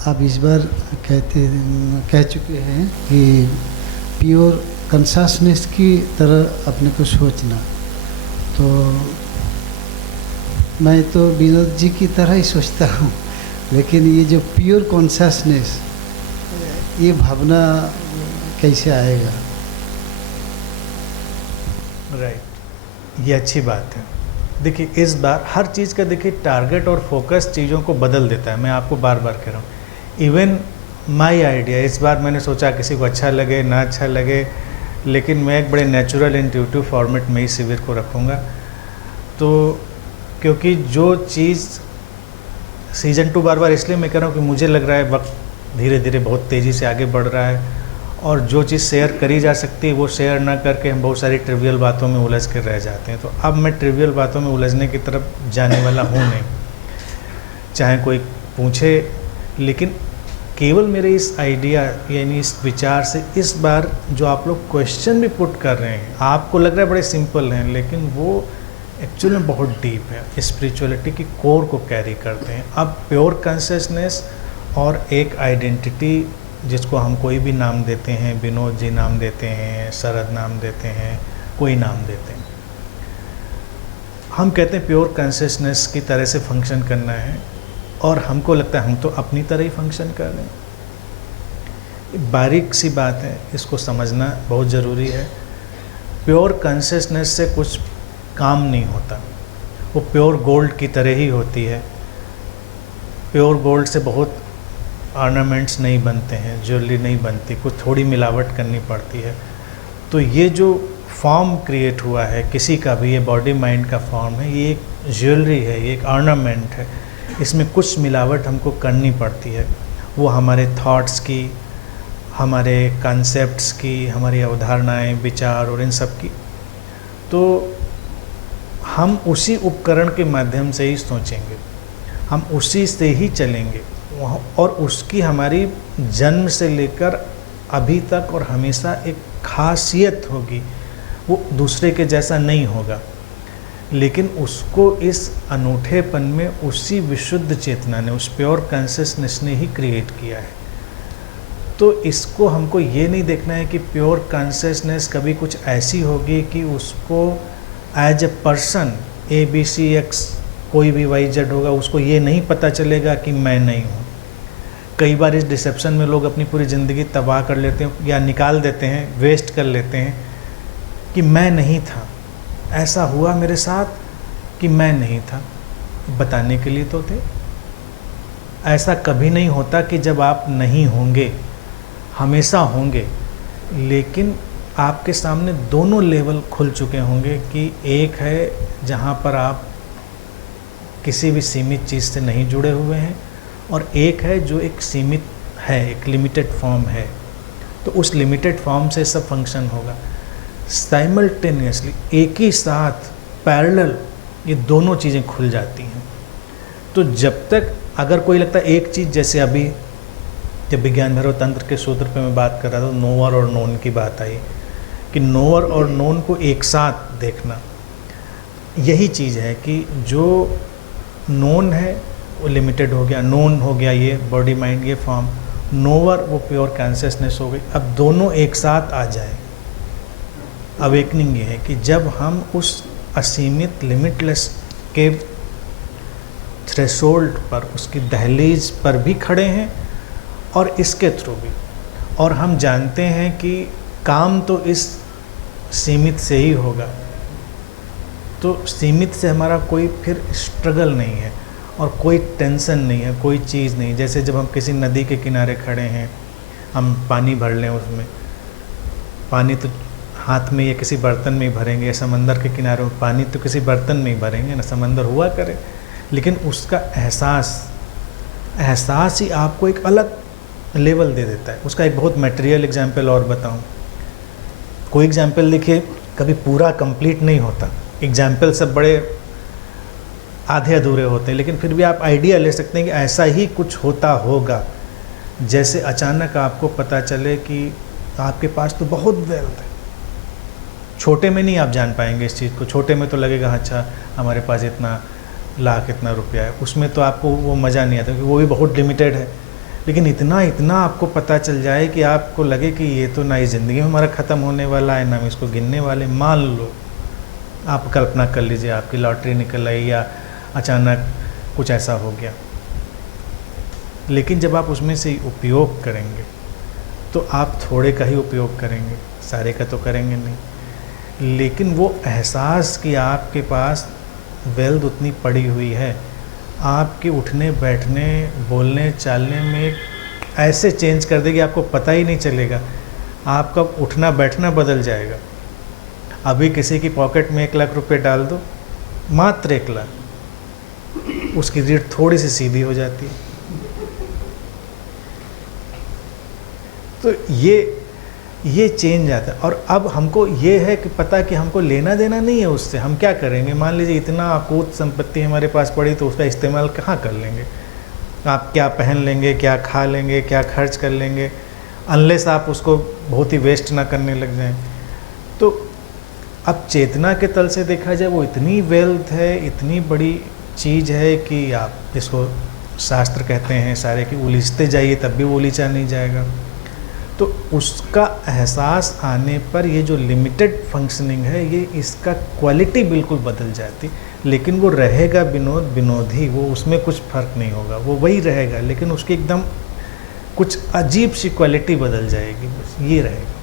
आप इस बार कह चुके हैं कि प्योर कंसासनेस की तरह अपने को सोचना, तो मैं तो विनोद जी की तरह ही सोचता हूँ, लेकिन ये जो प्योर कॉन्शसनेस, ये भावना कैसे आएगा? राइट, ये अच्छी बात है। देखिए, इस बार हर चीज़ का देखिए टारगेट और फोकस चीज़ों को बदल देता है। मैं आपको बार बार कह रहा हूँ, इवन माई आइडिया, इस बार मैंने सोचा किसी को अच्छा लगे ना अच्छा लगे, लेकिन मैं एक बड़े नेचुरल इंट्यूटिव फॉर्मेट में ही शिविर को रखूँगा। तो क्योंकि जो चीज़ सीज़न 2 बार बार इसलिए मैं कह रहा हूँ कि मुझे लग रहा है वक्त धीरे धीरे बहुत तेज़ी से आगे बढ़ रहा है, और जो चीज़ शेयर करी जा सकती है वो शेयर ना करके हम बहुत सारी ट्रिवियल बातों में उलझ कर रह जाते हैं। तो अब मैं ट्रिवियल बातों में उलझने की तरफ जाने वाला हूँ नहीं, चाहे कोई पूछे, लेकिन केवल मेरे इस आइडिया यानी इस विचार से इस बार जो आप लोग क्वेश्चन भी पुट कर रहे हैं, आपको लग रहा है बड़े सिंपल हैं, लेकिन वो एक्चुअली में बहुत डीप है, स्पिरिचुअलिटी की कोर को कैरी करते हैं। अब प्योर कॉन्शियसनेस और एक आइडेंटिटी जिसको हम कोई भी नाम देते हैं, विनोद जी नाम देते हैं, शरद नाम देते हैं, कोई नाम देते हैं, हम कहते हैं प्योर कॉन्शियसनेस की तरह से फंक्शन करना है, और हमको लगता है हम तो अपनी तरह ही फंक्शन कर रहे हैं। बारीक सी बात है, इसको समझना बहुत ज़रूरी है। प्योर कॉन्शियसनेस से कुछ काम नहीं होता, वो प्योर गोल्ड की तरह ही होती है। प्योर गोल्ड से बहुत ऑर्नामेंट्स नहीं बनते हैं, ज्वेलरी नहीं बनती, कुछ थोड़ी मिलावट करनी पड़ती है। तो ये जो फॉर्म क्रिएट हुआ है किसी का भी, ये बॉडी माइंड का फॉर्म है, ये एक ज्वेलरी है, ये एक ऑर्नामेंट है, इसमें कुछ मिलावट हमको करनी पड़ती है। वो हमारे थॉट्स की, हमारे कॉन्सेप्ट्स की, हमारी अवधारणाएं, विचार और इन सब की। तो हम उसी उपकरण के माध्यम से ही सोचेंगे, हम उसी से ही चलेंगे, और उसकी हमारी जन्म से लेकर अभी तक और हमेशा एक खासियत होगी, वो दूसरे के जैसा नहीं होगा, लेकिन उसको इस अनूठेपन में उसी विशुद्ध चेतना ने, उस प्योर कॉन्शियसनेस ने ही क्रिएट किया है। तो इसको हमको ये नहीं देखना है कि प्योर कॉन्शियसनेस कभी कुछ ऐसी होगी कि उसको एज ए पर्सन ABCX कोई भी YZ होगा, उसको ये नहीं पता चलेगा कि मैं नहीं हूँ। कई बार इस डिसेप्शन में लोग अपनी पूरी ज़िंदगी तबाह कर लेते हैं या निकाल देते हैं, वेस्ट कर लेते हैं कि मैं नहीं था, ऐसा हुआ मेरे साथ कि मैं नहीं था। बताने के लिए तो थे। ऐसा कभी नहीं होता कि जब आप नहीं होंगे, हमेशा होंगे, लेकिन आपके सामने दोनों लेवल खुल चुके होंगे कि एक है जहाँ पर आप किसी भी सीमित चीज़ से नहीं जुड़े हुए हैं, और एक है जो एक सीमित है, एक लिमिटेड फॉर्म है। तो उस लिमिटेड फॉर्म से सब फंक्शन होगा साइमल्टेनियसली, एक ही साथ पैरेलल, ये दोनों चीज़ें खुल जाती हैं। तो जब तक अगर कोई लगता है एक चीज़, जैसे अभी जब विज्ञान भैरव तंत्र के सूत्र पे मैं बात कर रहा था, नोअर और नोन की बात आई कि नोअर और नोन को एक साथ देखना, यही चीज़ है कि जो नोन है वो लिमिटेड हो गया, नोन हो गया ये बॉडी माइंड ये फॉर्म, नोअर वो प्योर कॉन्शियसनेस हो गई। अब दोनों एक साथ आ जाए। अवेकनिंग ये है कि जब हम उस असीमित लिमिटलेस के थ्रेशोल्ड पर, उसकी दहलीज पर भी खड़े हैं, और इसके थ्रू भी, और हम जानते हैं कि काम तो इस सीमित से ही होगा। तो सीमित से हमारा कोई फिर स्ट्रगल नहीं है और कोई टेंशन नहीं है, कोई चीज़ नहीं। जैसे जब हम किसी नदी के किनारे खड़े हैं, हम पानी भर लें, उसमें पानी तो हाथ में या किसी बर्तन में ही भरेंगे, या समंदर के किनारे पानी तो किसी बर्तन में ही भरेंगे ना, समंदर हुआ करे, लेकिन उसका एहसास ही आपको एक अलग लेवल दे देता है। उसका एक बहुत मटेरियल एग्जाम्पल और बताऊं, कोई एग्जाम्पल देखिए कभी पूरा कंप्लीट नहीं होता, एग्जाम्पल सब बड़े आधे अधूरे होते हैं, लेकिन फिर भी आप आइडिया ले सकते हैं कि ऐसा ही कुछ होता होगा। जैसे अचानक आपको पता चले कि आपके पास तो बहुत वेल्थ है, छोटे में नहीं आप जान पाएंगे इस चीज़ को, छोटे में तो लगेगा अच्छा हमारे पास इतना लाख इतना रुपया है, उसमें तो आपको वो मज़ा नहीं आता क्योंकि वो भी बहुत लिमिटेड है। लेकिन इतना इतना आपको पता चल जाए कि आपको लगे कि ये तो ना ही ज़िंदगी में हमारा ख़त्म होने वाला है, ना हम इसको गिनने वाले। मान लो आप कल्पना कर लीजिए आपकी लॉटरी निकल आई या अचानक कुछ ऐसा हो गया, लेकिन जब आप उसमें से उपयोग करेंगे तो आप थोड़े का ही उपयोग करेंगे, सारे का तो करेंगे नहीं। लेकिन वो एहसास कि आपके पास वेल्थ उतनी पड़ी हुई है, आपके उठने बैठने बोलने चालने में ऐसे चेंज कर देगी आपको पता ही नहीं चलेगा। आपका उठना बैठना बदल जाएगा। अभी किसी की पॉकेट में 1 लाख रुपए डाल दो, मात्र 1 लाख, उसकी रीढ़ थोड़ी सी सीधी हो जाती है। तो ये चेंज आता है। और अब हमको ये है कि पता कि हमको लेना देना नहीं है उससे। हम क्या करेंगे, मान लीजिए इतना अकूत संपत्ति हमारे पास पड़ी तो उसका इस्तेमाल कहाँ कर लेंगे। आप क्या पहन लेंगे, क्या खा लेंगे, क्या खर्च कर लेंगे, अनलेस आप उसको बहुत ही वेस्ट ना करने लग जाएं। तो अब चेतना के तल से देखा जाए वो इतनी वेल्थ है, इतनी बड़ी चीज़ है कि आप जिसको शास्त्र कहते हैं सारे कि उलीझते जाइए तब भी वो उलीझा नहीं जाएगा। तो उसका एहसास आने पर ये जो लिमिटेड फंक्शनिंग है, ये इसका क्वालिटी बिल्कुल बदल जाती। लेकिन वो रहेगा विनोद ही, वो उसमें कुछ फ़र्क नहीं होगा, वो वही रहेगा, लेकिन उसकी एकदम कुछ अजीब सी क्वालिटी बदल जाएगी, बस ये रहेगा।